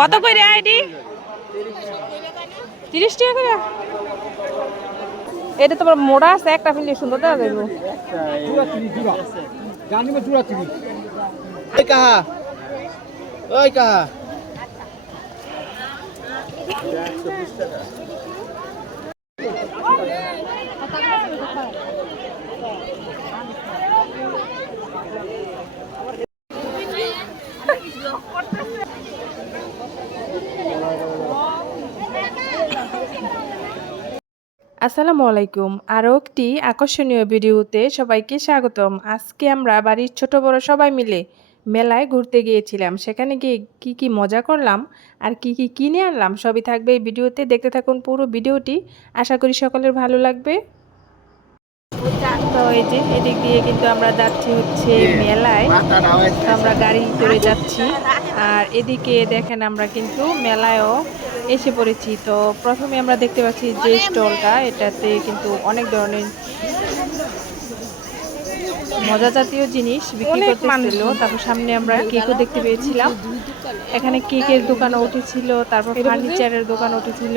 কত করে আইডি? 30 টাকা করে। এটা তোমার মোড়া আছে, একটা ফিলে সুন্দর দেখা যাইব। ওই কাহা, ওই কাহা। আসসালামু আলাইকুম। আরও একটি আকর্ষণীয় ভিডিওতে সবাইকে স্বাগতম। আজকে আমরা বাড়ির ছোট বড় সবাই মিলে মেলায় ঘুরতে গিয়েছিলাম। সেখানে গিয়ে কি মজা করলাম আর কি কিনে আনলাম সবই থাকবে এই ভিডিওতে। দেখতে থাকুন পুরো ভিডিওটি, আশা করি সকলের ভালো লাগবে। তো এই যে এদিক দিয়ে কিন্তু আমরা যাচ্ছি হচ্ছে মেলায়, তো আমরা গাড়ি করে যাচ্ছি। আর এদিকে দেখেন আমরা কিন্তু মেলায়ও এসে পড়েছি। তো প্রথমে আমরা দেখতে পাচ্ছি যে স্টলটা, এটাতে কিন্তু অনেক ধরনের মজা জাতীয় জিনিস বিক্রি করতেছিল। তারপর সামনে আমরা কেকও দেখতে পেয়েছিলাম, এখানে কেকের দোকানও উঠেছিল, তারপর ফার্নিচারের দোকান উঠেছিল,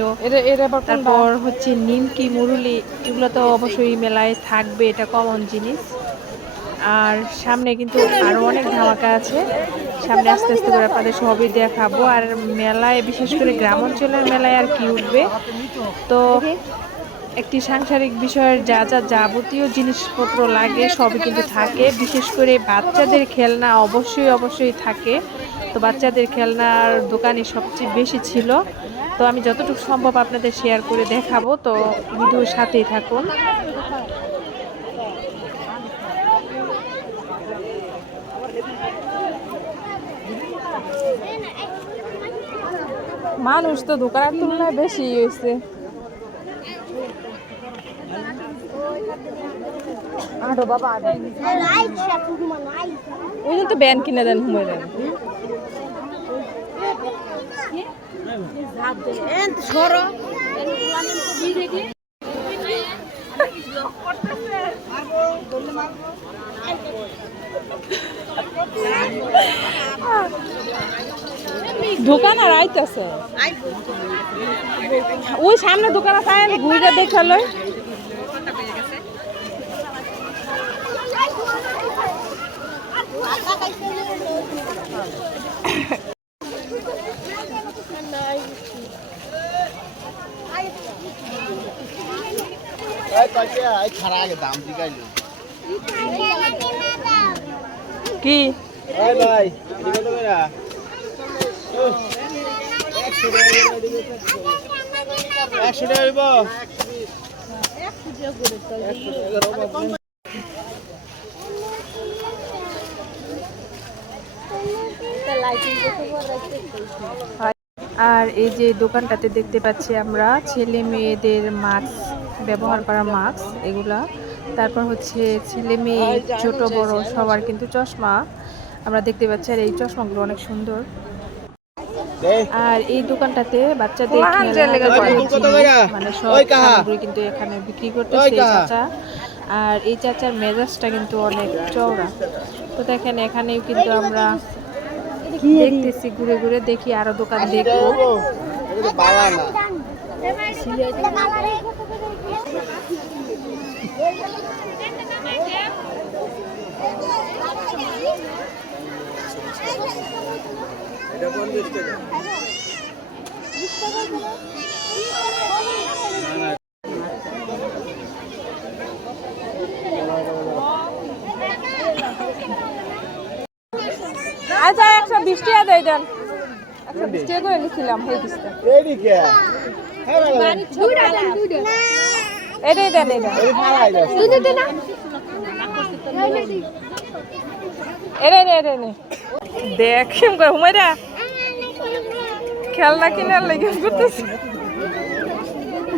তারপর হচ্ছে নিমকি, মুরুলি, এগুলো তো অবশ্যই মেলায় থাকবে, এটা কমন জিনিস। আর সামনে কিন্তু আরও অনেক ধামাকা আছে, সামনে আস্তে আস্তে করে আপনাদের সবই দেখাবো। আর মেলায় বিশেষ করে গ্রাম অঞ্চলের মেলায় আর কি উঠবে, তো একটি সাংসারিক বিষয়ের যা যাবতীয় জিনিসপত্র লাগে সবই কিন্তু থাকে। বিশেষ করে বাচ্চাদের খেলনা অবশ্যই থাকে। তো বাচ্চাদের খেলনার দোকানই সবচেয়ে বেশি ছিল। তো আমি যতটুকু সম্ভব আপনাদের শেয়ার করে দেখাবো, তো ভিডিওর সাথেই থাকুন। মানুষ তো দোকানের তুলনায় বেশি হয়েছে। আটো বাবা ওই তো ব্যান কিনে দেন হুমে দেন। দোকান আর আইতেছে ওই সামনে দোকান আছে, ঘুরে দেখালো। কি ভাই আর এই যে দোকানটাতে দেখতে পাচ্ছি আমরা ছেলে মেয়েদের মাস্ক, ব্যবহার করা মাস্ক এগুলা, তারপর হচ্ছে ছেলে মেয়ে ছোট বড় সবার কিন্তু চশমা আমরা দেখতে পাচ্ছি। আর এই চশমাগুলো অনেক সুন্দর। আর এই দোকানটাতে বাচ্চাদের মানে সব সামগ্রী কিন্তু এখানে বিক্রি করতেছে চাচা। আর এই চাচার মেজাজটা কিন্তু অনেক চওড়া। তো দেখেন এখানেও কিন্তু আমরা দেখতেছি, ঘুরে ঘুরে দেখি আরো দোকান দেখবো। আচ্ছা 120 টাকা দিয়ে দেন, 120 টাকা করে নিছিলাম এই কিস্তা। এটাই দেন, এটা দেখ হুমাইরা খেলনা কিনার লেগে করতেছি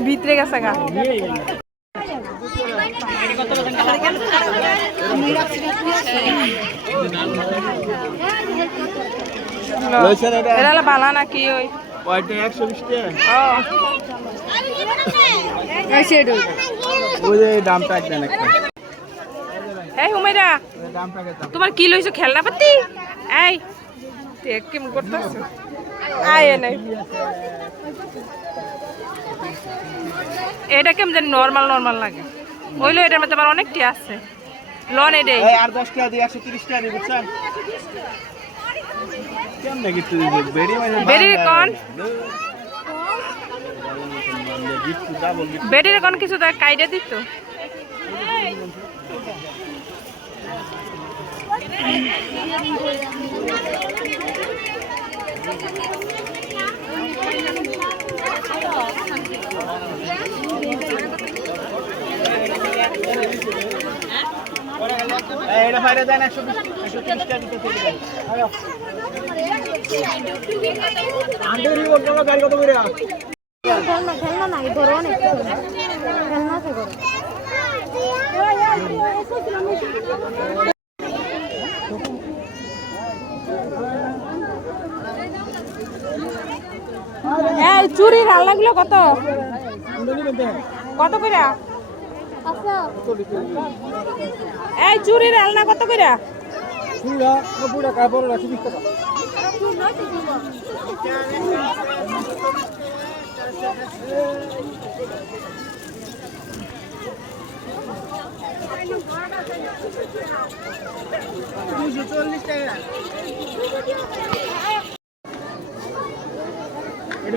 ভিতরে গেছে গা। এটা বালা নাকি ওই 120 টাকা দামটা একদম একটা এই হুমায়রা, তোমার কি লইছো খেলনাপাতি? এই দেখ কেমন করতেছ। আয় নাই এটা কেমন জানি নর্মাল নর্মাল লাগে। হইলো এটার মধ্যে আমার অনেকটি আছে। লন এটাই আর 10 টাকা দিয়ে 130 টাকা দিয়ে বুঝছেন কেমনে গিফট দিবে বেরি মানে বেরির কোন বেরির কোন কিছু তো কাইডা দিত। এটা ফাইরে দেন 130 টাকা দিতে থেকে দেন আন্ডারি ওর গাড়ি কত করে খেলনা নাই ধরো অনেক খেলনা আছে করো এই চুরির আলনাগুলো কত কত করে? আচ্ছা এই চুরির আলনা কত করে? পুরা 90 টাকা বড় রাখি 20 টাকা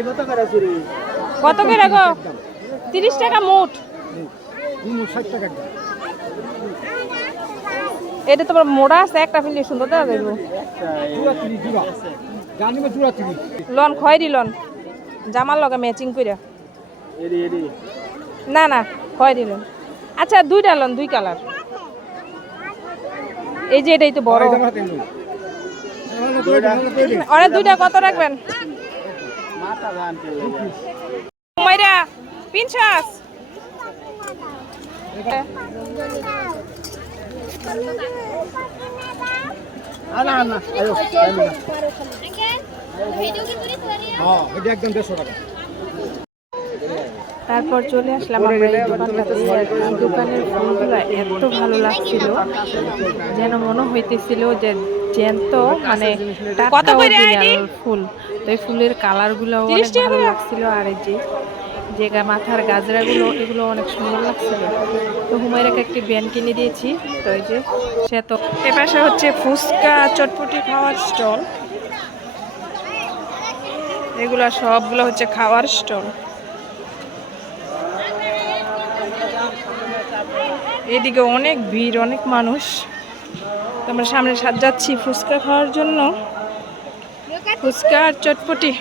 কত করে চুরি কত করে গো? 30 টাকা মোট। 60 টাকা এটা তোমার মোড়া আছে একটা ফিলে সুন্দর দেওয়া যাইব। লন খয়েরি লন জামার লগে ম্যাচিং কইরা। না না খয়েরি লন। আচ্ছা দুইটা লন, দুই কালার। এই যে এটাই তো বড়। আরে দুইটা কত রাখবেন? মাইরা পিনছাস আনা আনা আয়ো ভিডিও কি তুলি হ্যাঁ এটা একদম 150 টাকা তারপর চলে আসলাম আমরা এই দোকানটাতে। এই দোকানের ফুলগুলো এত ভালো লাগছিল যেন মনে হইতেছিল যে জ্যান্ত মানে টাটকা অরিজিনাল ফুল। তো এই ফুলের কালারগুলো অনেক ভালো লাগছিল। আর এই যে মাথার গাজরাগুলো এগুলো অনেক সুন্দর লাগছিল। তো হুমায়রাকে একটি ব্যান কিনে দিয়েছি। তো এই যে সে তো এপাশে হচ্ছে ফুচকা চটপটি খাওয়ার স্টল। এগুলো সবগুলো হচ্ছে খাওয়ার স্টল। এদিকে অনেক ভিড়, অনেক মানুষ। আমরা সামনে যাচ্ছি ফুচকা খাওয়ার জন্য। ফুচকা আর চটপটি।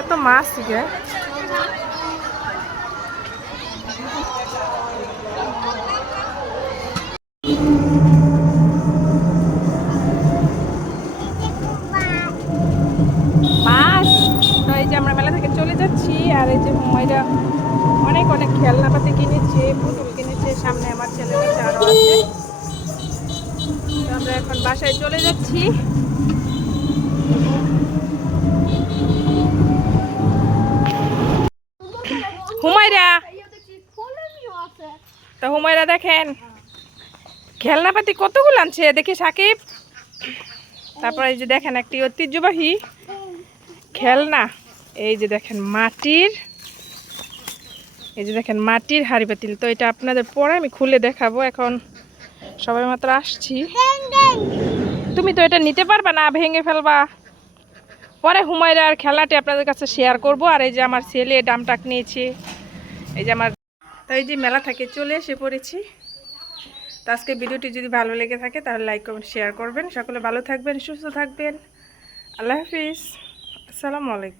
এত মাছ থেকে মাছ। তো এই যে আমরা মেলা থেকে চলে যাচ্ছি। আর এই যে হুমায়রা অনেক অনেক খেলনাপাতি কিনেছে, পুতুল কিনেছে। সামনে আমার ছেলের কাছে আরো আছে। তো আমরা এখন বাসায় চলে যাচ্ছি। হুমায়রা তো হুমায়রা দেখেন খেলনাপাতি কতগুলো আনছে দেখি সাকিব। তারপরে এই যে দেখেন একটি ঐতিহ্যবাহী খেলনা। এই যে দেখেন মাটির, এই যে দেখেন মাটির হাঁড়ি পাতিল। তো এটা আপনাদের পরে আমি খুলে দেখাবো। এখন সবাই মাত্র আসছি। তুমি তো এটা নিতে পারবা না, ভেঙে ফেলবা। পরে হুমায়রার খেলাটি আপনাদের কাছে শেয়ার করব। আর এই যে আমার ছেলে ডামটাক নিয়েছে। এই যে আমার, তো এই যে মেলা থেকে চলে এসে পড়েছি। তো আজকে ভিডিওটি যদি ভালো লেগে থাকে তাহলে লাইক কমেন্ট শেয়ার করবেন। সকলে ভালো থাকবেন, সুস্থ থাকবেন। আল্লাহ হাফিজ, আসসালামু আলাইকুম।